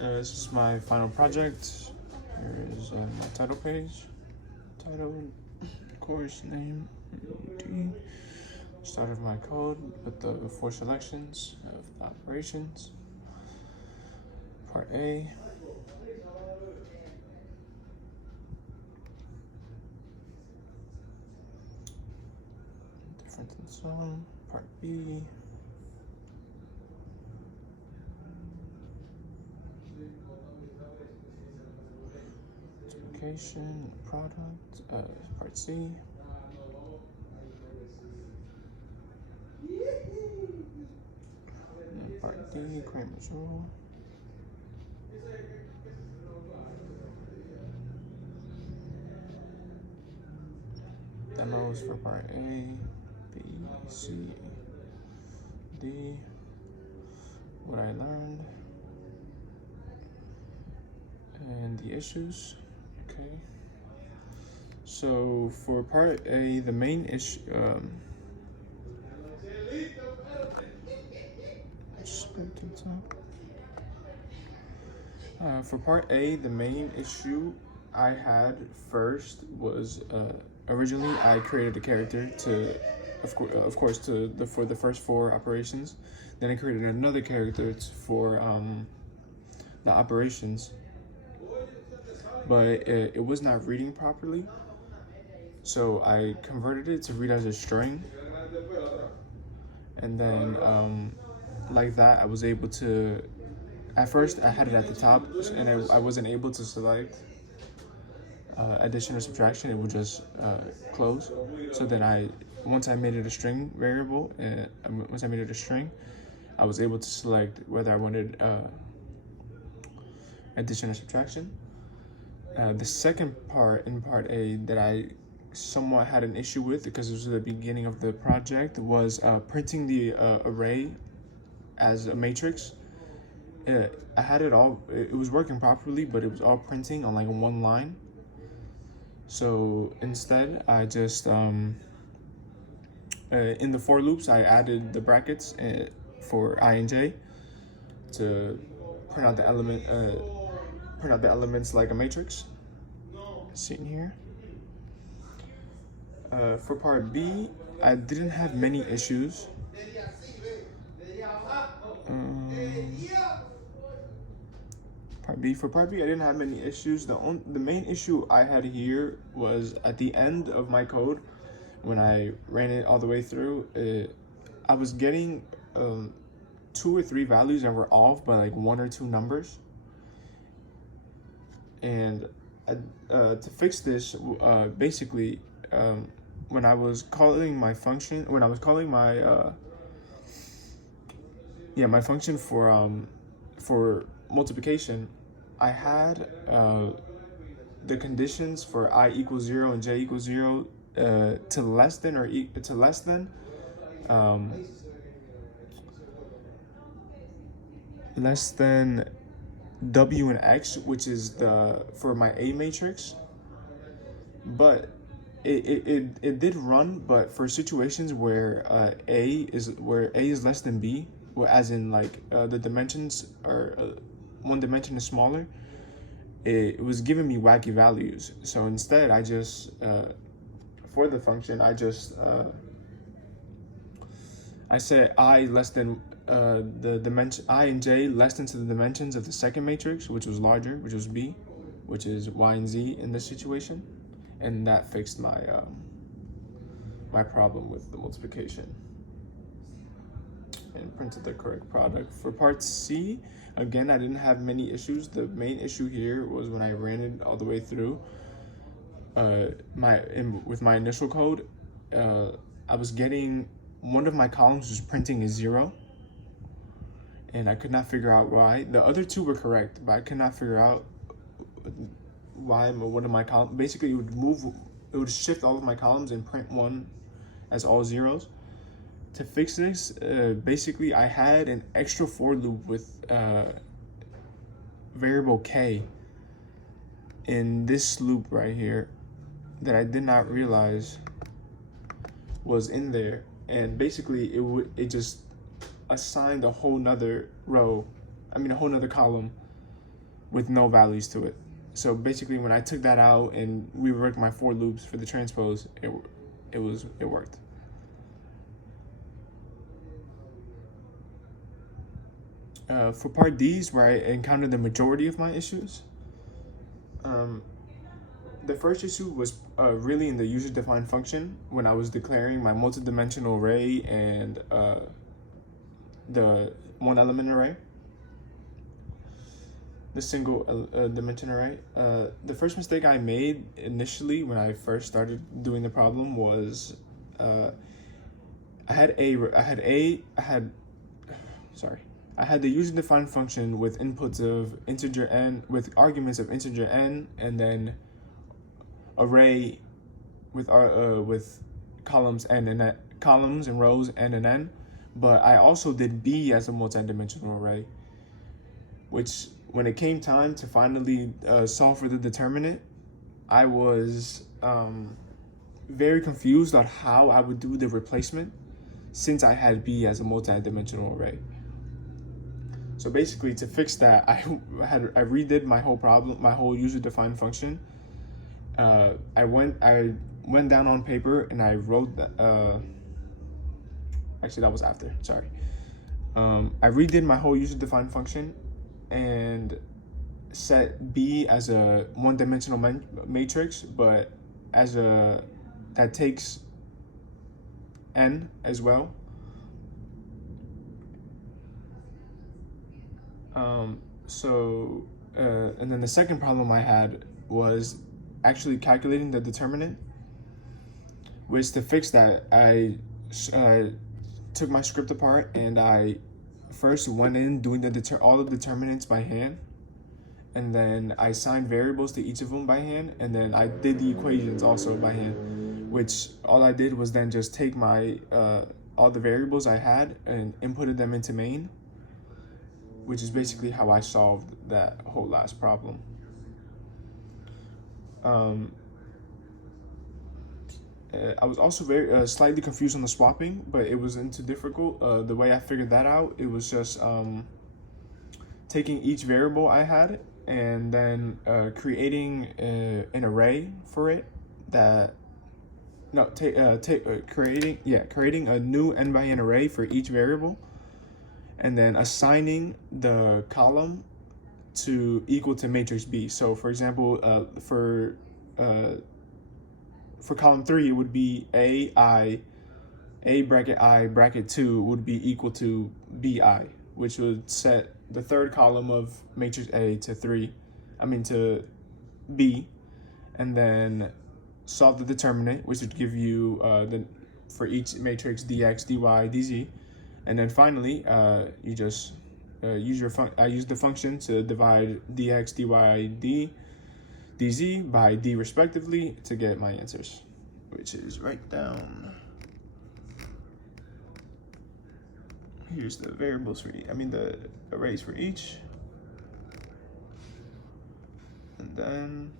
This is my final project. Here is my title page. Title, course name, start of my code with the 4 selections of the operations. Part A. Different and so on. Part B. Multiplication, product, part C. And part D, Kramer's rule. Demos for part A, B, C, D. What I learned. And the issues. Okay. So for part A, the main issue. For part A, the main issue I had first was originally I created a character to, of course, for the first 4 operations. Then I created another character for the operations, but it was not reading properly. So I converted it to read as a string, and then like that I was able to. At first, I had it at the top, and I wasn't able to select addition or subtraction. It would just close. So then once I made it a string variable, once I made it a string, I was able to select whether I wanted addition or subtraction. The second part in part A that I somewhat had an issue with, because it was the beginning of the project, was printing the array as a matrix. I had it all, it was working properly, but it was all printing on like one line. So instead, I just, in the for loops, I added the brackets for I and J to print out the elements like a matrix. Sitting here. For part B, I didn't have many issues. For part B, I didn't have many issues. The main issue I had here was at the end of my code, when I ran it all the way through, I was getting 2 or 3 values that were off by like 1 or 2 numbers. And to fix this, basically, when I was calling my function, my function for multiplication, I had the conditions for I equals 0 and j equals 0 to less than w and x, which is for my A matrix. But it did run, but for situations where A is less than B, as in like the dimensions are one dimension is smaller, it was giving me wacky values. So instead, I just for the function, I said I less than the dimension I and j less than to the dimensions of the second matrix, which was larger, which was B, which is y and z in this situation, and that fixed my my problem with the multiplication and printed the correct product. For part C, again, I didn't have many issues. The main issue here was when I ran it all the way through. With my initial code, I was getting one of my columns was printing a 0, and I could not figure out why. The other 2 were correct, but I could not figure out why one of my columns. Basically, it would shift all of my columns and print one as all zeros. To fix this, basically, I had an extra for loop with variable k in this loop right here that I did not realize was in there, and basically it just assigned a whole nother column with no values to it. So basically, when I took that out and reworked my for loops for the transpose, it worked. For part D's, where I encountered the majority of my issues, the first issue was really in the user-defined function when I was declaring my multi-dimensional array and the one-element array, the single dimension array. The first mistake I made initially when I first started doing the problem was I had the user-defined function with inputs of integer n, with arguments of integer n, and then array with columns columns and rows n and n. But I also did b as a multi-dimensional array, which when it came time to finally solve for the determinant, I was very confused on how I would do the replacement since I had b as a multi-dimensional array. So basically, to fix that, I redid my whole problem, my whole user-defined function. I went down on paper and I wrote that. Actually, that was after. Sorry. I redid my whole user-defined function and set B as a one-dimensional matrix, but as that takes n as well. And then the second problem I had was actually calculating the determinant, which to fix that, I took my script apart and I first went in doing all the determinants by hand, and then I assigned variables to each of them by hand, and then I did the equations also by hand, which all I did was then just take my all the variables I had and inputted them into main, which is basically how I solved that whole last problem. I was also very slightly confused on the swapping, but it wasn't too difficult. The way I figured that out, it was just taking each variable I had and then creating an array for it. Creating a new n by n array for each variable, and then assigning the column to equal to matrix B. So for example, for column 3, it would be A bracket I bracket 2 would be equal to BI, which would set the third column of matrix A to B, and then solve the determinant, which would give you for each matrix dx, dy, dz, and then finally you just I use the function to divide dx, dy, dz by d respectively to get my answers, which is right down. Here's the variables for the arrays for each, and then